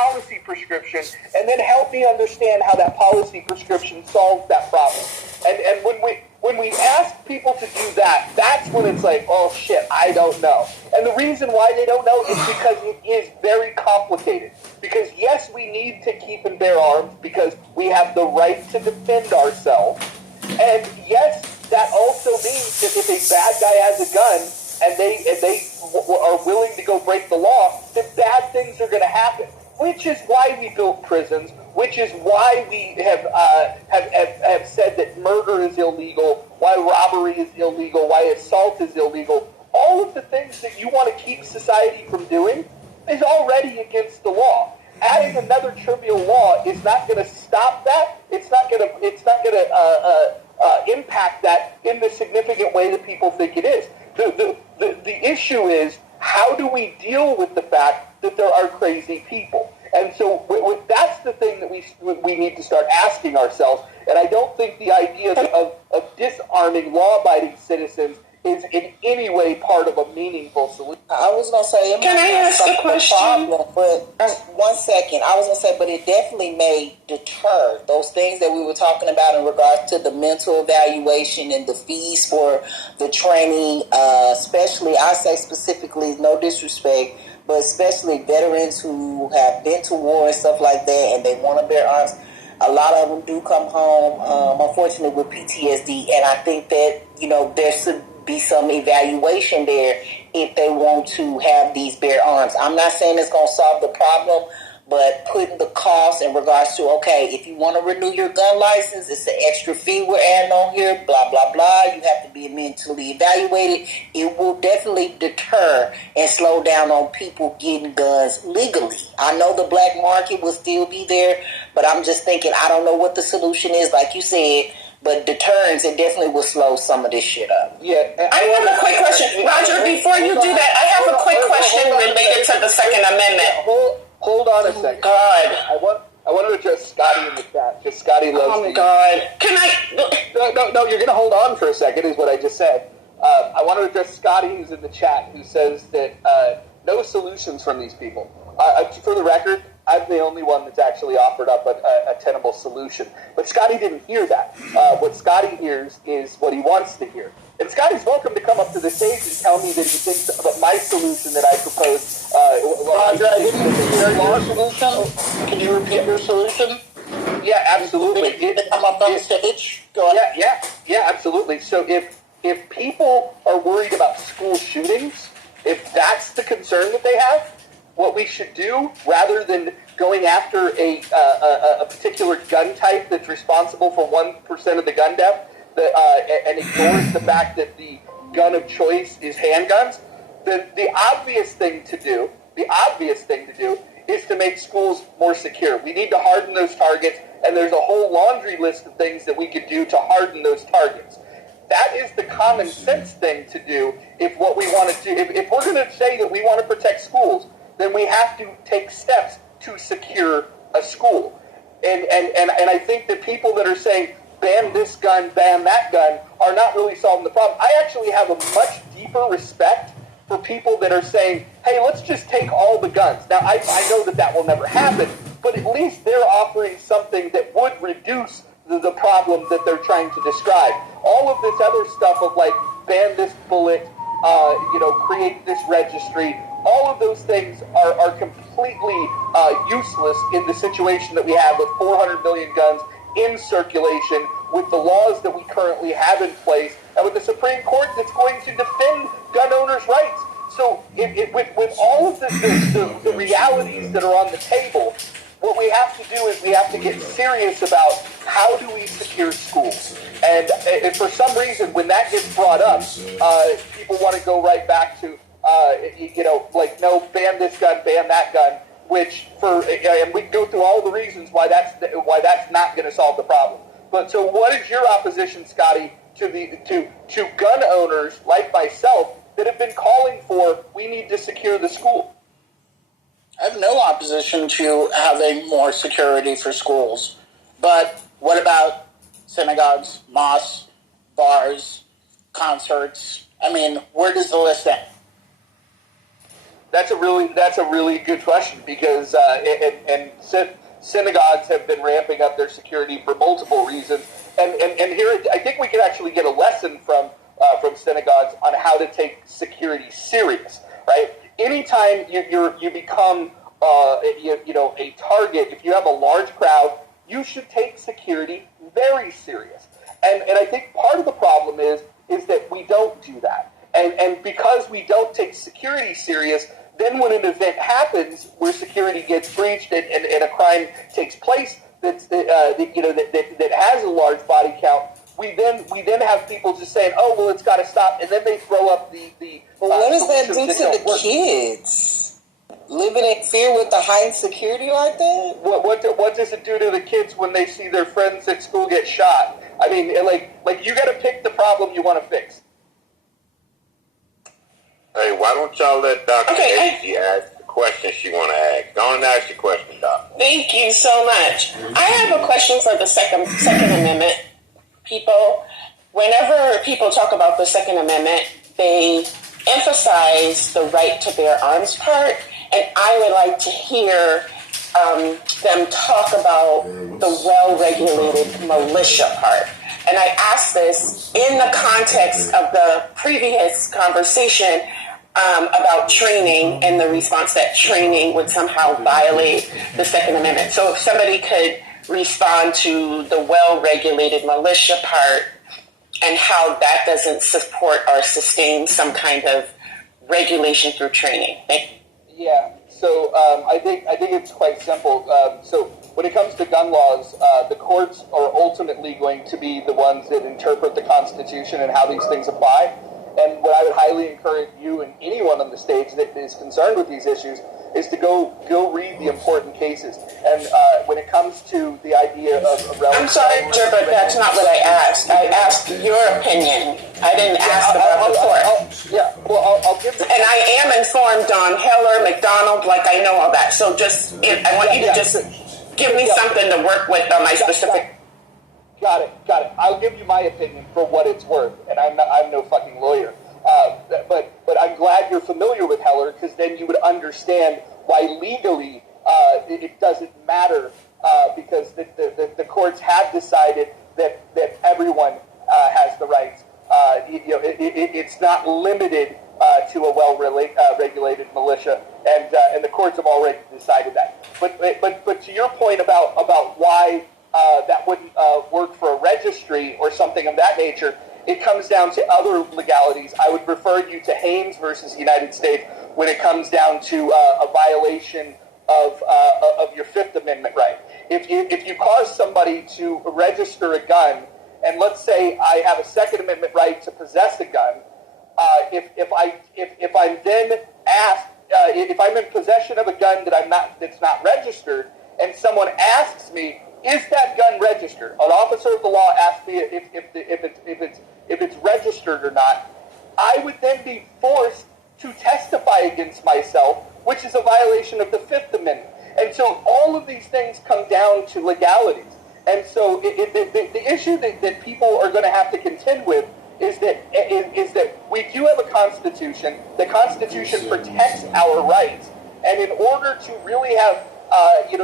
policy prescription, and then help me understand how that policy prescription solves that problem. And when we ask people to do that, that's when it's like, oh shit, I don't know. And the reason why they don't know is because it is very complicated. Because yes, we need to keep and bear arms because we have the right to defend ourselves. And yes, that also means that if a bad guy has a gun and they are willing to go break the law, then bad things are going to happen. Which is why we built prisons. Which is why we have said that murder is illegal, why robbery is illegal, why assault is illegal. All of the things that you want to keep society from doing is already against the law. Adding another trivial law is not going to stop that. It's not going to impact that in the significant way that people think it is. The issue is, how do we deal with the fact that there are crazy people? And so that's the thing that we need to start asking ourselves. And I don't think the idea of disarming law-abiding citizens is in any way part of a meaningful solution. I was going to say, can I ask a question? Problem, but 1 second. I was going to say, but it definitely may deter those things that we were talking about in regards to the mental evaluation and the fees for the training, especially, I say specifically, no disrespect, but especially veterans who have been to war and stuff like that, and they want to bear arms. A lot of them do come home, unfortunately, with PTSD, and I think that, there should be some evaluation there if they want to have these bear arms. I'm not saying it's going to solve the problem, but putting the cost in regards to, okay, if you want to renew your gun license, it's an extra fee we're adding on here, blah, blah, blah. You have to be mentally evaluated. It will definitely deter and slow down on people getting guns legally. I know the black market will still be there, but I'm just thinking, I don't know what the solution is, like you said, but deterrence, it definitely will slow some of this shit up. Yeah. I have a quick question. Roger, before you do that, I have a quick question related to the Second Amendment. Hold on a second. God. I want to address Scotty in the chat, because Scotty loves Oh, my God. Can I... No, you're going to hold on for a second, is what I just said. I want to address Scotty, who's in the chat, who says that no solutions from these people. For the record, I'm the only one that's actually offered up a tenable solution. But Scotty didn't hear that. What Scotty hears is what he wants to hear. And Scotty's welcome to come up to the stage and tell me that he thinks that my solution that I proposed... Roger, I didn't hear your solution. Can you repeat your solution? Yeah, absolutely. I'm up on stage. Go ahead. Yeah, absolutely. So if people are worried about school shootings, if that's the concern that they have, what we should do, rather than going after a particular gun type that's responsible for 1% of the gun death, and ignores the fact that the gun of choice is handguns, the obvious thing to do is to make schools more secure. We need to harden those targets, and there's a whole laundry list of things that we could do to harden those targets. That is the common sense thing to do if what we want to do. If we're going to say that we want to protect schools, then we have to take steps to secure a school. And I think that people that are saying, ban this gun, ban that gun, are not really solving the problem. I actually have a much deeper respect for people that are saying, hey, let's just take all the guns. Now, I know that will never happen, but at least they're offering something that would reduce the problem that they're trying to describe. All of this other stuff of like, ban this bullet, create this registry, all of those things are completely useless in the situation that we have with 400 million guns in circulation, with the laws that we currently have in place, and with the Supreme Court that's going to defend gun owners' rights. So with all of the realities that are on the table, what we have to do is we have to get serious about how do we secure schools. And for some reason, when that gets brought up, people want to go right back to, no, ban this gun, ban that gun, and we can go through all the reasons why that's not going to solve the problem. But so what is your opposition, Scotty, to gun owners like myself that have been calling for, we need to secure the school? I have no opposition to having more security for schools. But what about synagogues, mosques, bars, concerts? I mean, where does the list end? That's a really good question because synagogues have been ramping up their security for multiple reasons, and here I think we can actually get a lesson from synagogues on how to take security serious. Right? Anytime you become a target, if you have a large crowd, you should take security very serious. And I think part of the problem is that we don't do that. And because we don't take security serious, then when an event happens where security gets breached and a crime takes place that has a large body count, we then have people just saying, "Oh, well, it's got to stop," and then they throw up the. Well, what does that do to the kids? Living in fear with the heightened security like that? What does it do to the kids when they see their friends at school get shot? I mean, like you got to pick the problem you want to fix. Hey, why don't y'all let Dr. Agee ask the question she want to ask? Go on and ask your question, Doc. Thank you so much. I have a question for the Second Amendment people. Whenever people talk about the Second Amendment, they emphasize the right to bear arms part, and I would like to hear them talk about the well-regulated militia part. And I ask this in the context of the previous conversation about training and the response that training would somehow violate the Second Amendment. So if somebody could respond to the well-regulated militia part and how that doesn't support or sustain some kind of regulation through training. Thank you. Yeah. So I think it's quite simple. So when it comes to gun laws, the courts are ultimately going to be the ones that interpret the Constitution and how these things apply. And what I would highly encourage you and anyone on the stage that is concerned with these issues is to go read the important cases. And when it comes to the idea of I'm sorry, but that's not what I asked. I asked your opinion. I didn't ask about the court. I'll give. And I am informed on Heller, McDonald, like I know all that. So I want you to just give me something to work with on my specific. Got it. I'll give you my opinion for what it's worth, and I'm no fucking lawyer. But I'm glad you're familiar with Heller, because then you would understand why legally it doesn't matter, because the courts have decided that everyone has the rights. It's not limited to a well-regulated militia, and the courts have already decided that. But to your point about why that wouldn't work for a registry or something of that nature, it comes down to other legalities. I would refer you to Haynes versus United States when it comes down to a violation of your Fifth Amendment right. If you cause somebody to register a gun, and let's say I have a Second Amendment right to possess a gun, if I'm then asked if I'm in possession of a gun that's not registered, and someone asks me, is that gun registered? An officer of the law asks me if it's registered or not. I would then be forced to testify against myself, which is a violation of the Fifth Amendment. And so all of these things come down to legalities. And so the issue that people are going to have to contend with is that we do have a Constitution. The Constitution protects our rights. And in order to really have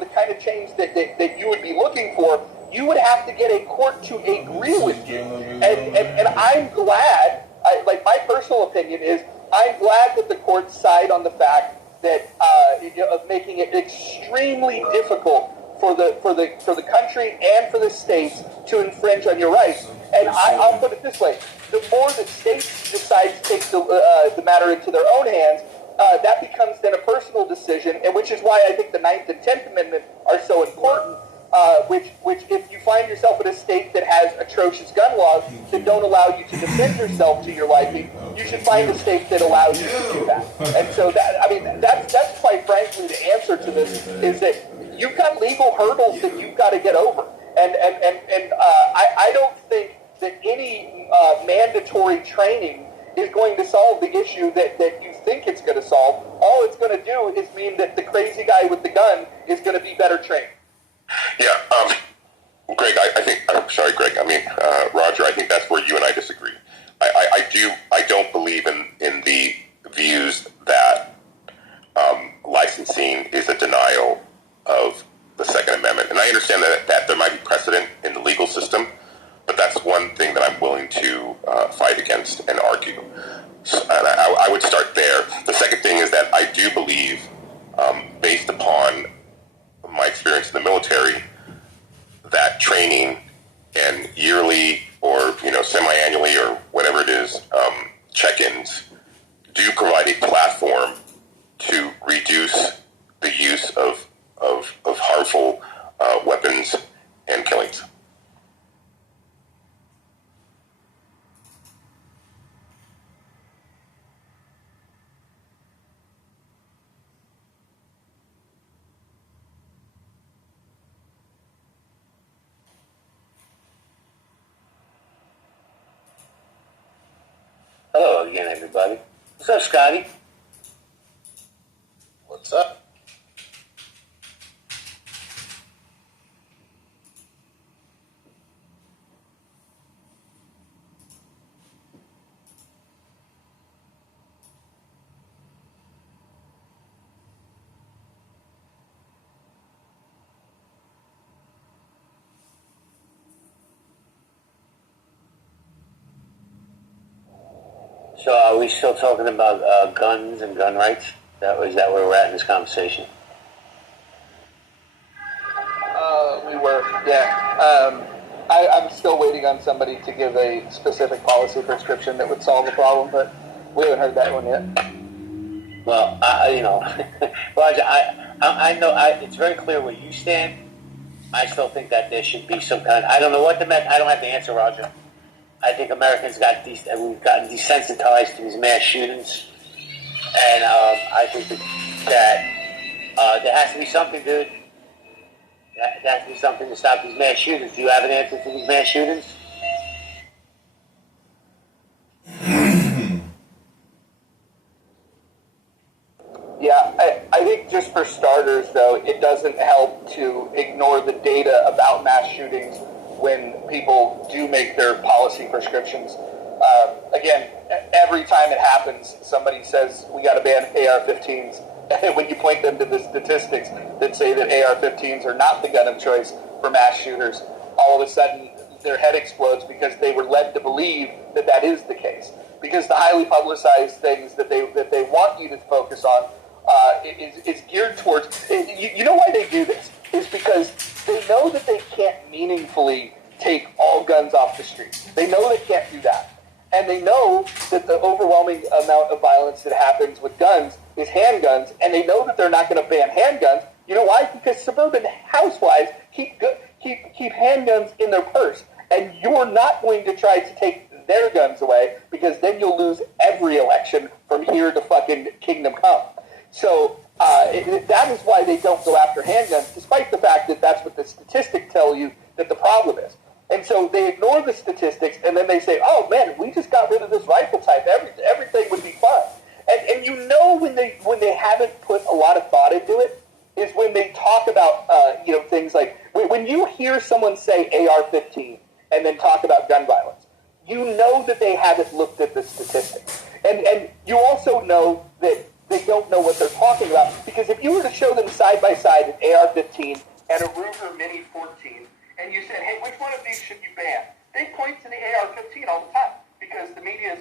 the kind of change that you would be looking for, you would have to get a court to agree with you. And I'm glad, my personal opinion is, I'm glad that the courts side on the fact that of making it extremely difficult for the country and for the states to infringe on your rights. And I'll put it this way: the more that states decide to take the matter into their own hands, that becomes then a personal decision, and which is why I think the 9th and 10th Amendment are so important. Which if you find yourself in a state that has atrocious gun laws that don't allow you to defend yourself to your liking, you should find a state that allows you to do that. And so that's quite frankly the answer to this, is that you've got legal hurdles that you've got to get over. And I don't think that any mandatory training is going to solve the issue that you think it's going to solve. All it's going to do is mean that the crazy guy with the gun is going to be better trained. Yeah, Greg, Greg, Roger, I think that's where you and I disagree. I don't believe in the views that licensing is a denial of the Second Amendment. And I understand that there might be precedent in the legal system, but that's one thing that I'm willing to fight against and argue. So, and I would start there. The second thing is that I do believe, based upon my experience in the military, that training and yearly or semi-annually or whatever it is, check-ins do provide a platform to reduce the use of harmful weapons and killings. Hello again, everybody. What's up, Scotty? What's up? So are we still talking about guns and gun rights? Is that where we're at in this conversation? We were, yeah. I'm still waiting on somebody to give a specific policy prescription that would solve the problem, but we haven't heard that one yet. Well, Roger, I know it's very clear where you stand. I still think that there should be some kind. I don't know what I don't have the answer, Roger. I think Americans we've gotten desensitized to these mass shootings, and I think that there has to be something, dude. There has to be something to stop these mass shootings. Do you have an answer to these mass shootings? Yeah, I think just for starters, though, it doesn't help to ignore the data about mass shootings when people do make their policy prescriptions. Again, every time it happens, somebody says, we got to ban AR-15s. And when you point them to the statistics that say that AR-15s are not the gun of choice for mass shooters, all of a sudden their head explodes because they were led to believe that that is the case. Because the highly publicized things that they want you to focus on is geared towards. You know why they do this? Is because they know that they can't meaningfully take all guns off the street. They know they can't do that. And they know that the overwhelming amount of violence that happens with guns is handguns, and they know that they're not going to ban handguns. You know why? Because suburban housewives keep handguns in their purse, and you're not going to try to take their guns away, because then you'll lose every election from here to fucking kingdom come. So that is why they don't go after handguns, despite the fact that that's what the statistics tell you that the problem is. And so they ignore the statistics, and then they say, oh, man, if we just got rid of this rifle type, everything would be fine. And you know when they haven't put a lot of thought into it is when they talk about things like, when you hear someone say AR-15 and then talk about gun violence, you know that they haven't looked at the statistics. And you also know that they don't know what they're talking about, because if you were to show them side by side an AR-15 and a Ruger Mini 14, and you said, hey, which one of these should you ban? They point to the AR-15 all the time, because the media is